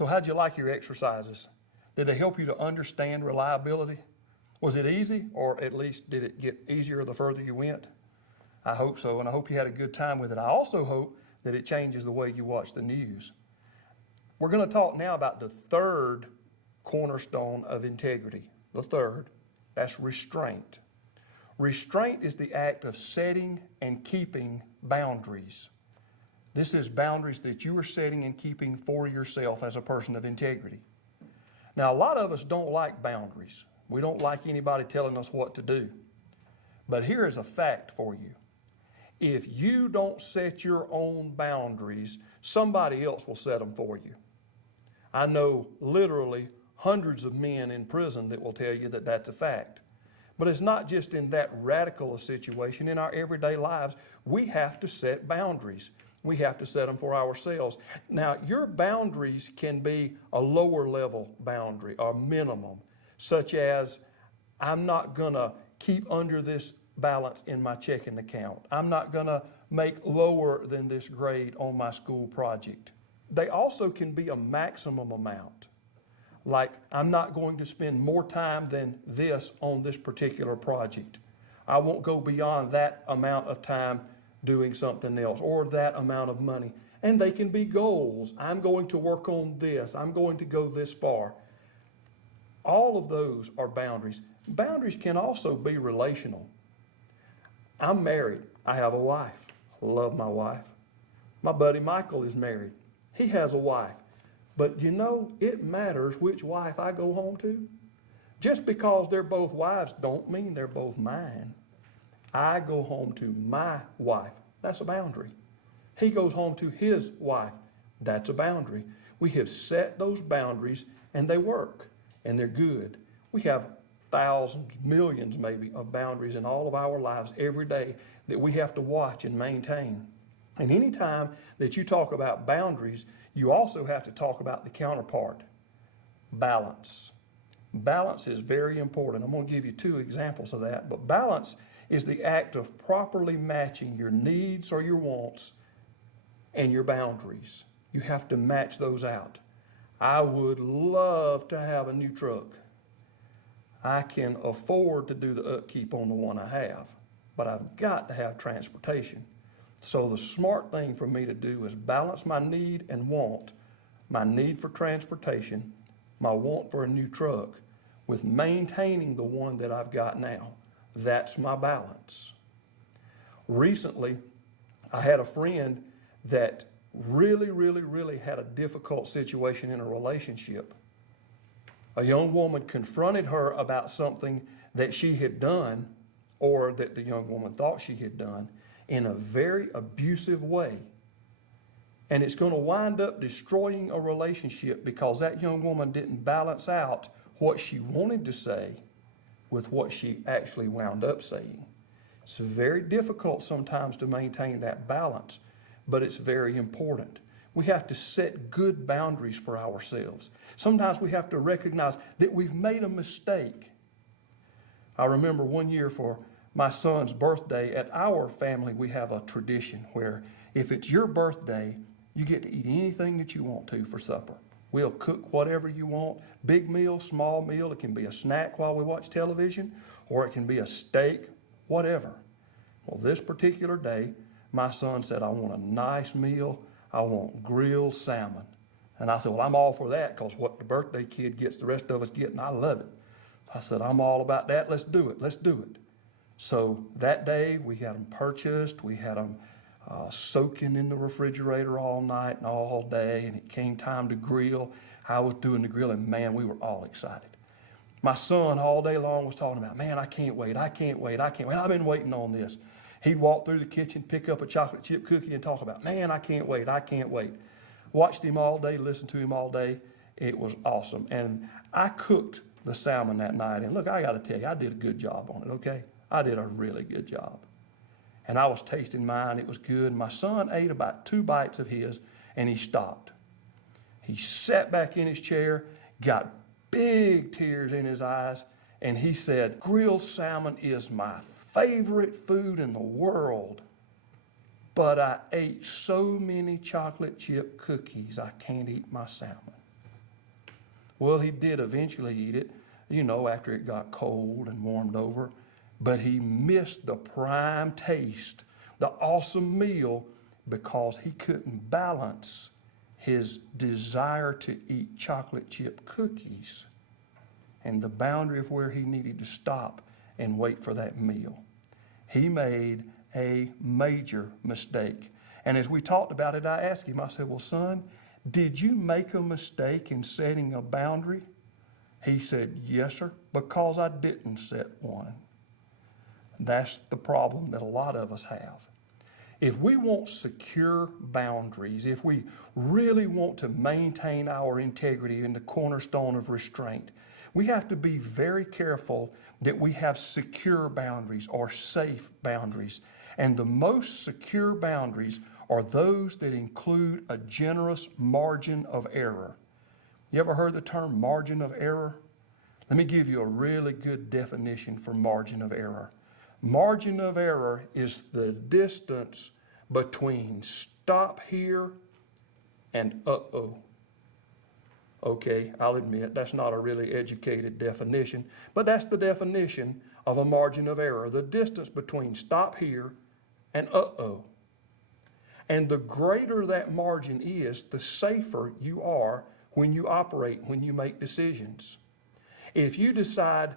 So how'd you like your exercises? Did they help you to understand reliability? Was it easy, or at least did it get easier the further you went? I hope so, and I hope you had a good time with it. I also hope that it changes the way you watch the news. We're going to talk now about the third cornerstone of integrity. The third, that's restraint. Restraint is the act of setting and keeping boundaries. This is boundaries that you are setting and keeping for yourself as a person of integrity. Now, a lot of us don't like boundaries. We don't like anybody telling us what to do. But here is a fact for you. If you don't set your own boundaries, somebody else will set them for you. I know literally hundreds of men in prison that will tell you that that's a fact. But it's not just in that radical a situation. In our everyday lives, we have to set boundaries. We have to set them for ourselves. Now, your boundaries can be a lower level boundary or minimum, such as I'm not going to keep under this balance in my checking account. I'm not going to make lower than this grade on my school project. They also can be a maximum amount. Like, I'm not going to spend more time than this on this particular project. I won't go beyond that amount of time doing something else, or that amount of money. And they can be goals. I'm going to work on this. I'm going to go this far. All of those are boundaries. Boundaries can also be relational. I'm married. I have a wife. I love my wife. My buddy Michael is married. He has a wife. But you know, it matters which wife I go home to. Just because they're both wives don't mean they're both mine. I go home to my wife. That's a boundary. He goes home to his wife. That's a boundary. We have set those boundaries, and they work, and they're good. We have thousands, millions maybe, of boundaries in all of our lives every day that we have to watch and maintain. And anytime that you talk about boundaries, you also have to talk about the counterpart, balance. Balance is very important. I'm going to give you two examples of that, but balance is the act of properly matching your needs or your wants and your boundaries. You have to match those out. I would love to have a new truck. I can afford to do the upkeep on the one I have, but I've got to have transportation. So the smart thing for me to do is balance my need and want, my need for transportation, my want for a new truck, with maintaining the one that I've got now. That's my balance. Recently, I had a friend that really had a difficult situation in a relationship. A young woman confronted her about something that she had done, or that the young woman thought she had done, in a very abusive way. And it's going to wind up destroying a relationship because that young woman didn't balance out what she wanted to say with what she actually wound up saying. It's very difficult sometimes to maintain that balance, but it's very important. We have to set good boundaries for ourselves. Sometimes we have to recognize that we've made a mistake. I remember one year for my son's birthday, at our family we have a tradition where if it's your birthday, you get to eat anything that you want to for supper. We'll cook whatever you want, big meal, small meal. It can be a snack while we watch television, or it can be a steak, whatever. Well, this particular day, my son said, I want a nice meal. I want grilled salmon. And I said, well, I'm all for that, because what the birthday kid gets, the rest of us get, and I love it. I said, I'm all about that. Let's do it. Let's do it. So that day, we had them purchased. We had them soaking in the refrigerator all night and all day, and it came time to grill. I was doing the grilling. Man, we were all excited. My son all day long was talking about, man, I can't wait. I've been waiting on this. He'd walk through the kitchen, pick up a chocolate chip cookie and talk about, man, I can't wait. Watched him all day, listened to him all day. It was awesome. And I cooked the salmon that night. And look, I got to tell you, I did a good job on it, okay? I did a really good job. And I was tasting mine. It was good. My son ate about 2 bites of his, and he stopped. He sat back in his chair, got big tears in his eyes, and he said, grilled salmon is my favorite food in the world, but I ate so many chocolate chip cookies, I can't eat my salmon. Well, he did eventually eat it, after it got cold and warmed over, but he missed the prime taste, the awesome meal, because he couldn't balance his desire to eat chocolate chip cookies and the boundary of where he needed to stop and wait for that meal. He made a major mistake. And as we talked about it, I asked him, I said, well, son, did you make a mistake in setting a boundary? He said, yes, sir, because I didn't set one. That's the problem that a lot of us have. If we want secure boundaries, if we really want to maintain our integrity in the cornerstone of restraint, we have to be very careful that we have secure boundaries or safe boundaries. And the most secure boundaries are those that include a generous margin of error. You ever heard the term margin of error? Let me give you a really good definition for margin of error. Margin of error is the distance between stop here and uh-oh. Okay, I'll admit that's not a really educated definition, but that's the definition of a margin of error, the distance between stop here and uh-oh. And the greater that margin is, the safer you are when you operate, when you make decisions. If you decide,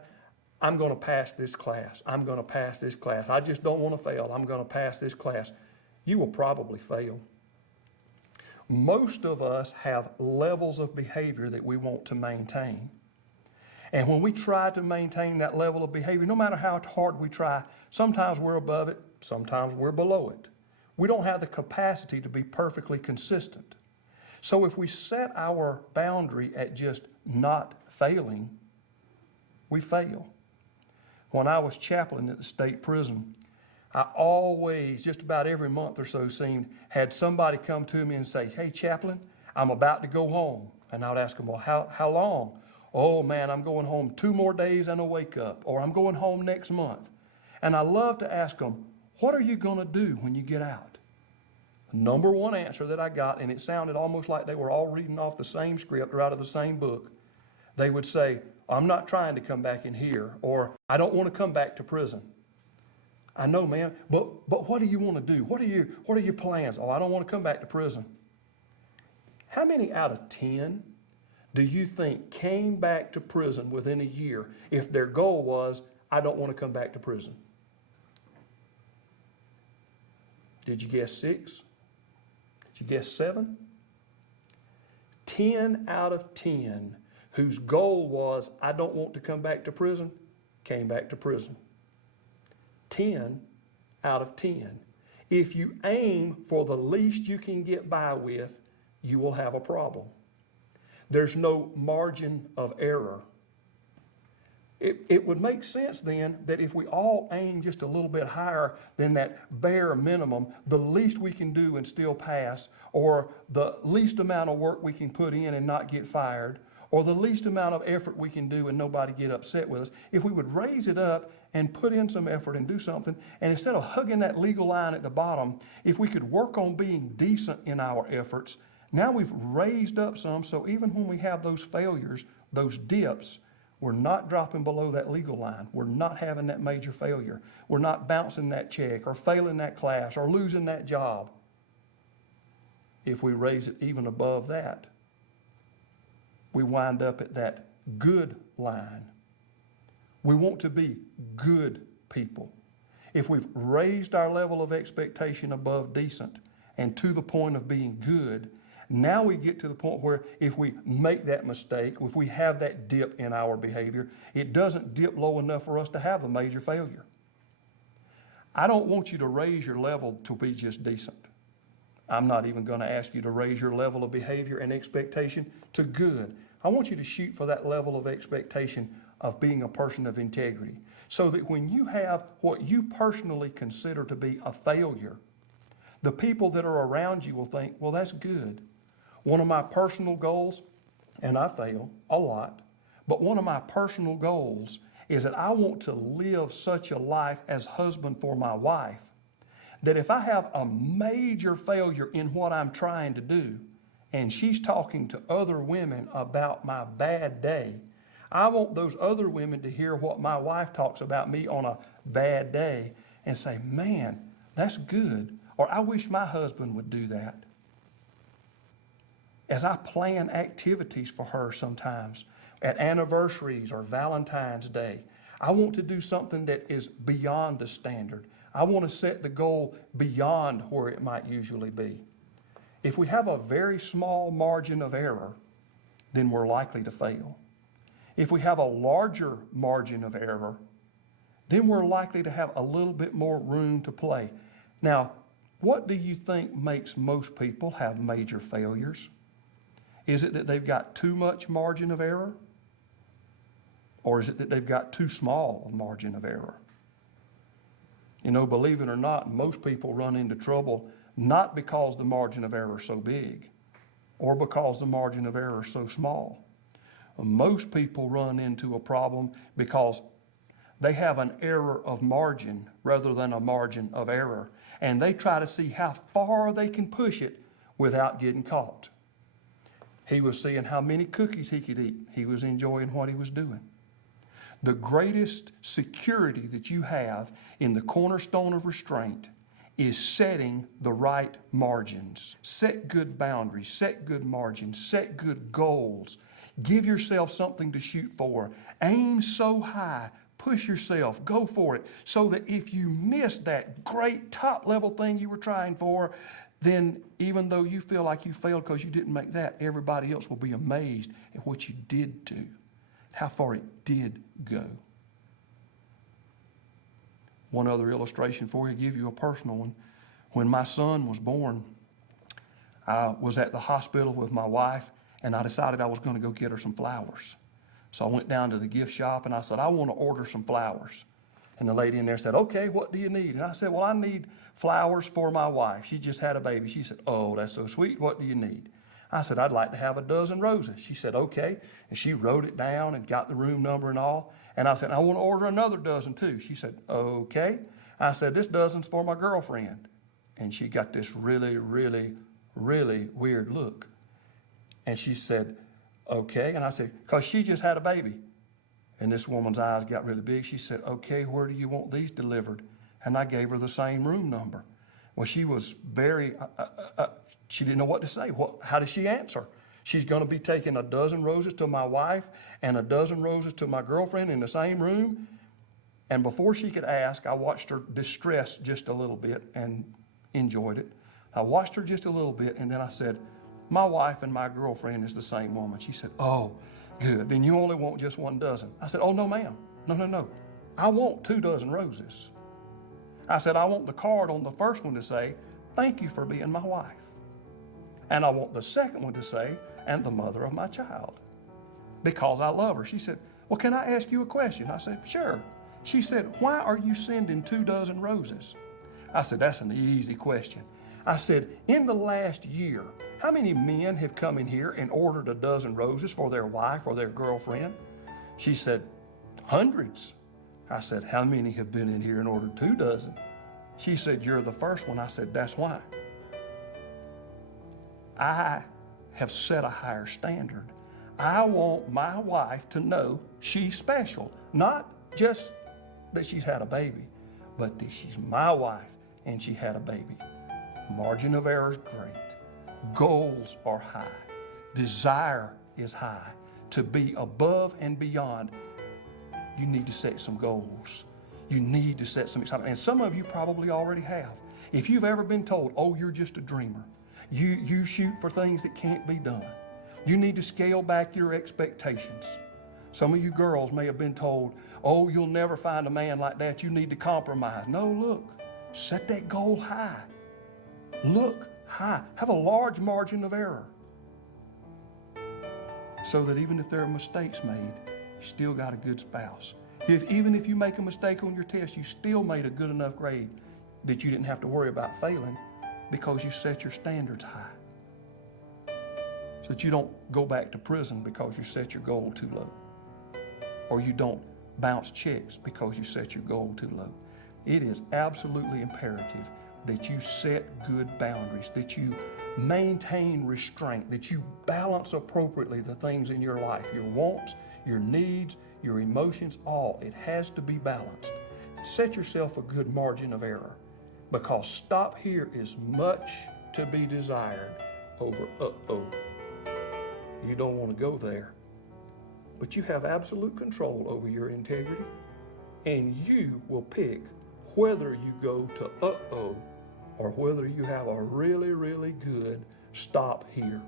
I'm going to pass this class, I'm going to pass this class, I just don't want to fail, I'm going to pass this class, you will probably fail. Most of us have levels of behavior that we want to maintain. And when we try to maintain that level of behavior, no matter how hard we try, sometimes we're above it, sometimes we're below it. We don't have the capacity to be perfectly consistent. So if we set our boundary at just not failing, we fail. When I was chaplain at the state prison, I always, just about every month or so, had somebody come to me and say, hey, chaplain, I'm about to go home. And I would ask them, well, how long? Oh, man, I'm going home 2 more days and a wake up, or I'm going home next month. And I love to ask them, what are you going to do when you get out? The number one answer that I got, and it sounded almost like they were all reading off the same script or out of the same book, they would say, I'm not trying to come back in here, or I don't want to come back to prison. I know, man, but what do you want to do? What are your plans? Oh, I don't want to come back to prison. How many out of 10 do you think came back to prison within a year if their goal was, I don't want to come back to prison? Did you guess 6? Did you guess 7? 10 out of 10 whose goal was, I don't want to come back to prison, came back to prison. 10 out of 10. If you aim for the least you can get by with, you will have a problem. There's no margin of error. It would make sense then that if we all aim just a little bit higher than that bare minimum, the least we can do and still pass, or the least amount of work we can put in and not get fired, or the least amount of effort we can do and nobody get upset with us, if we would raise it up and put in some effort and do something, and instead of hugging that legal line at the bottom, if we could work on being decent in our efforts, now we've raised up some, so even when we have those failures, those dips, we're not dropping below that legal line. We're not having that major failure. We're not bouncing that check or failing that class or losing that job. If we raise it even above that, we wind up at that good line. We want to be good people. If we've raised our level of expectation above decent and to the point of being good, now we get to the point where if we make that mistake, if we have that dip in our behavior, it doesn't dip low enough for us to have a major failure. I don't want you to raise your level to be just decent. I'm not even going to ask you to raise your level of behavior and expectation to good. I want you to shoot for that level of expectation of being a person of integrity, so that when you have what you personally consider to be a failure, the people that are around you will think, well, that's good. One of my personal goals, and I fail a lot, but one of my personal goals is that I want to live such a life as husband for my wife, that if I have a major failure in what I'm trying to do, and she's talking to other women about my bad day, I want those other women to hear what my wife talks about me on a bad day and say, man, that's good. Or I wish my husband would do that. As I plan activities for her sometimes, at anniversaries or Valentine's Day, I want to do something that is beyond the standard. I want to set the goal beyond where it might usually be. If we have a very small margin of error, then we're likely to fail. If we have a larger margin of error, then we're likely to have a little bit more room to play. Now, what do you think makes most people have major failures? Is it that they've got too much margin of error? Or is it that they've got too small a margin of error? You know, believe it or not, most people run into trouble not because the margin of error is so big or because the margin of error is so small. Most people run into a problem because they have an error of margin rather than a margin of error. And they try to see how far they can push it without getting caught. He was seeing how many cookies he could eat. He was enjoying what he was doing. The greatest security that you have in the cornerstone of restraint is setting the right margins. Set good boundaries, set good margins, set good goals. Give yourself something to shoot for. Aim so high, push yourself, go for it, so that if you miss that great top level thing you were trying for, then even though you feel like you failed because you didn't make that, everybody else will be amazed at what you did do, how far it did go. One other illustration for you, give you a personal one. When my son was born, I was at the hospital with my wife, and I decided I was going to go get her some flowers. So I went down to the gift shop and I said, I want to order some flowers. And the lady in there said, okay, what do you need? And I said, well, I need flowers for my wife. She just had a baby. She said, oh, that's so sweet. What do you need? I said, I'd like to have a dozen roses. She said, okay. And she wrote it down and got the room number and all. And I said, I want to order another dozen too. She said, okay. I said, this dozen's for my girlfriend. And she got this really, really, really weird look. And she said, okay. And I said, because she just had a baby. And this woman's eyes got really big. She said, okay, where do you want these delivered? And I gave her the same room number. Well, she was very, she didn't know what to say. How does she answer? She's going to be taking a dozen roses to my wife and a dozen roses to my girlfriend in the same room. And before she could ask, I watched her distress just a little bit and enjoyed it. I watched her just a little bit, and then I said, my wife and my girlfriend is the same woman. She said, oh, good. Then you only want just one dozen. I said, oh, no, ma'am. No. I want 2 dozen roses. I said, I want the card on the first one to say, thank you for being my wife. And I want the second one to say, and the mother of my child, because I love her. She said, well, can I ask you a question? I said, sure. She said, why are you sending 2 dozen roses? I said, that's an easy question. I said, in the last year, how many men have come in here and ordered a dozen roses for their wife or their girlfriend? She said, hundreds. I said, how many have been in here and ordered 2 dozen? She said, you're the first one. I said, that's why. I have set a higher standard. I want my wife to know she's special, not just that she's had a baby, but that she's my wife and she had a baby. Margin of error is great. Goals are high. Desire is high. To be above and beyond, you need to set some goals. You need to set some excitement. And some of you probably already have. If you've ever been told, oh, you're just a dreamer, you shoot for things that can't be done, you need to scale back your expectations. Some of you girls may have been told, oh, you'll never find a man like that, you need to compromise. No, look, set that goal high. Look high. Have a large margin of error, so that even if there are mistakes made, you still got a good spouse. Even if you make a mistake on your test, you still made a good enough grade that you didn't have to worry about failing, because you set your standards high, so that you don't go back to prison because you set your goal too low, or you don't bounce checks because you set your goal too low. It is absolutely imperative that you set good boundaries, that you maintain restraint, that you balance appropriately the things in your life, your wants, your needs, your emotions, all. It has to be balanced. Set yourself a good margin of error, because stop here is much to be desired over uh-oh. You don't want to go there. But you have absolute control over your integrity, and you will pick whether you go to uh-oh or whether you have a really, really good stop here.